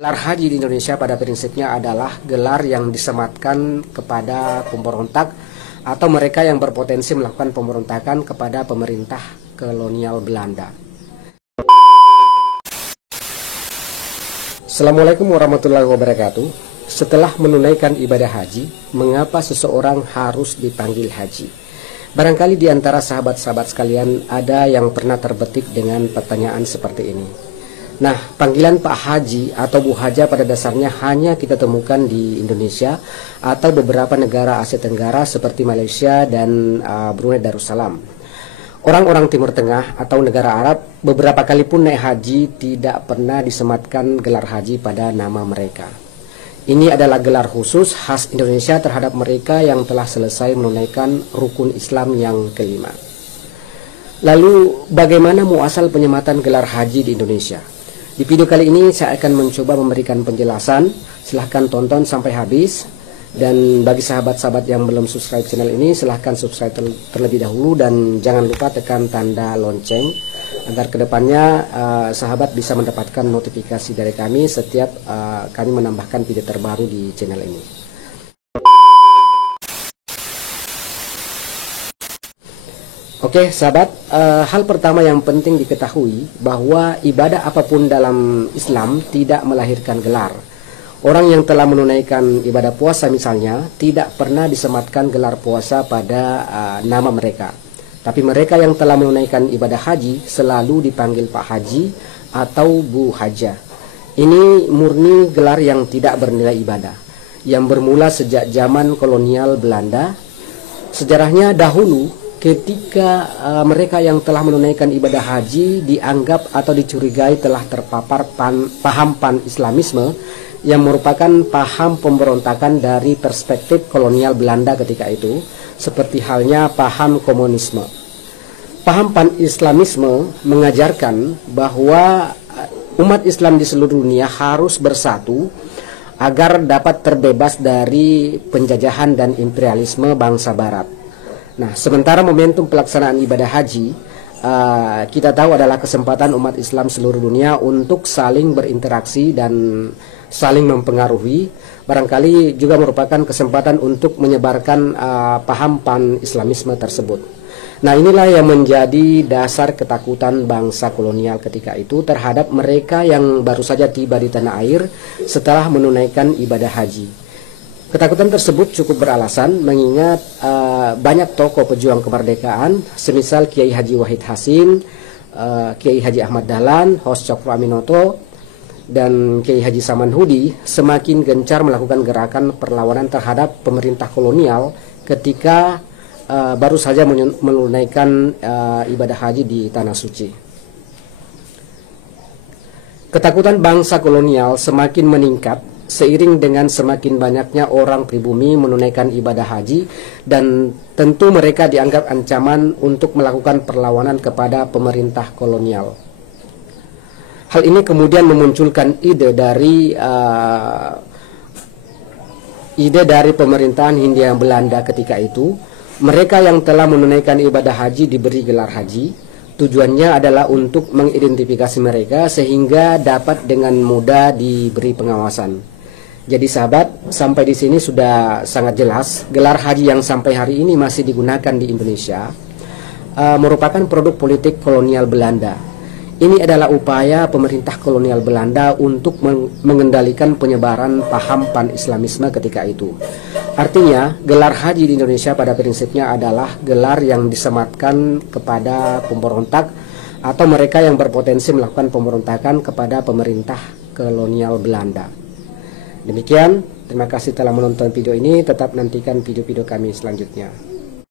Gelar haji di Indonesia pada prinsipnya adalah gelar yang disematkan kepada pemberontak atau mereka yang berpotensi melakukan pemberontakan kepada pemerintah kolonial Belanda. Assalamualaikum warahmatullahi wabarakatuh. Setelah menunaikan ibadah haji, mengapa seseorang harus dipanggil haji? Barangkali di antara sahabat-sahabat sekalian ada yang pernah terbetik dengan pertanyaan seperti ini. Nah, panggilan Pak Haji atau Bu Haja pada dasarnya hanya kita temukan di Indonesia atau beberapa negara Asia Tenggara seperti Malaysia dan Brunei Darussalam. Orang-orang Timur Tengah atau negara Arab beberapa kali pun naik haji tidak pernah disematkan gelar haji pada nama mereka. Ini adalah gelar khusus khas Indonesia terhadap mereka yang telah selesai menunaikan rukun Islam yang kelima. Lalu, bagaimana muasal penyematan gelar haji di Indonesia? Di video kali ini saya akan mencoba memberikan penjelasan. Silahkan tonton sampai habis. Dan bagi sahabat-sahabat yang belum subscribe channel ini, silahkan subscribe terlebih dahulu. Dan jangan lupa tekan tanda lonceng agar kedepannya sahabat bisa mendapatkan notifikasi dari kami setiap kami menambahkan video terbaru di channel ini. Oke sahabat, hal pertama yang penting diketahui bahwa ibadah apapun dalam Islam tidak melahirkan gelar. Orang yang telah menunaikan ibadah puasa misalnya tidak pernah disematkan gelar puasa pada nama mereka. Tapi mereka yang telah menunaikan ibadah haji selalu dipanggil Pak Haji atau Bu Haja. Ini murni gelar yang tidak bernilai ibadah, yang bermula sejak zaman kolonial Belanda. Sejarahnya dahulu, ketika mereka yang telah menunaikan ibadah haji dianggap atau dicurigai telah terpapar paham pan-Islamisme yang merupakan paham pemberontakan dari perspektif kolonial Belanda ketika itu, seperti halnya paham komunisme. Paham pan-Islamisme mengajarkan bahwa umat Islam di seluruh dunia harus bersatu agar dapat terbebas dari penjajahan dan imperialisme bangsa Barat. Nah, sementara momentum pelaksanaan ibadah haji kita tahu adalah kesempatan umat Islam seluruh dunia untuk saling berinteraksi dan saling mempengaruhi. Barangkali juga merupakan kesempatan untuk menyebarkan paham pan-Islamisme tersebut. Nah, inilah yang menjadi dasar ketakutan bangsa kolonial ketika itu terhadap mereka yang baru saja tiba di tanah air setelah menunaikan ibadah haji. Ketakutan tersebut cukup beralasan mengingat banyak tokoh pejuang kemerdekaan semisal Kiai Haji Wahid Hasim, Kiai Haji Ahmad Dahlan, Hos Cokro Aminoto, dan Kiai Haji Samanhudi semakin gencar melakukan gerakan perlawanan terhadap pemerintah kolonial ketika baru saja menunaikan ibadah haji di Tanah Suci. Ketakutan bangsa kolonial semakin meningkat seiring dengan semakin banyaknya orang pribumi menunaikan ibadah haji, dan tentu mereka dianggap ancaman untuk melakukan perlawanan kepada pemerintah kolonial. Hal ini kemudian memunculkan ide dari pemerintahan Hindia Belanda ketika itu. Mereka yang telah menunaikan ibadah haji diberi gelar haji. Tujuannya adalah untuk mengidentifikasi mereka sehingga dapat dengan mudah diberi pengawasan. Jadi sahabat, sampai di sini sudah sangat jelas gelar haji yang sampai hari ini masih digunakan di Indonesia merupakan produk politik kolonial Belanda. Ini adalah upaya pemerintah kolonial Belanda untuk mengendalikan penyebaran paham pan-Islamisme ketika itu. Artinya, gelar haji di Indonesia pada prinsipnya adalah gelar yang disematkan kepada pemberontak atau mereka yang berpotensi melakukan pemberontakan kepada pemerintah kolonial Belanda. Demikian, terima kasih telah menonton video ini. Tetap nantikan video-video kami selanjutnya.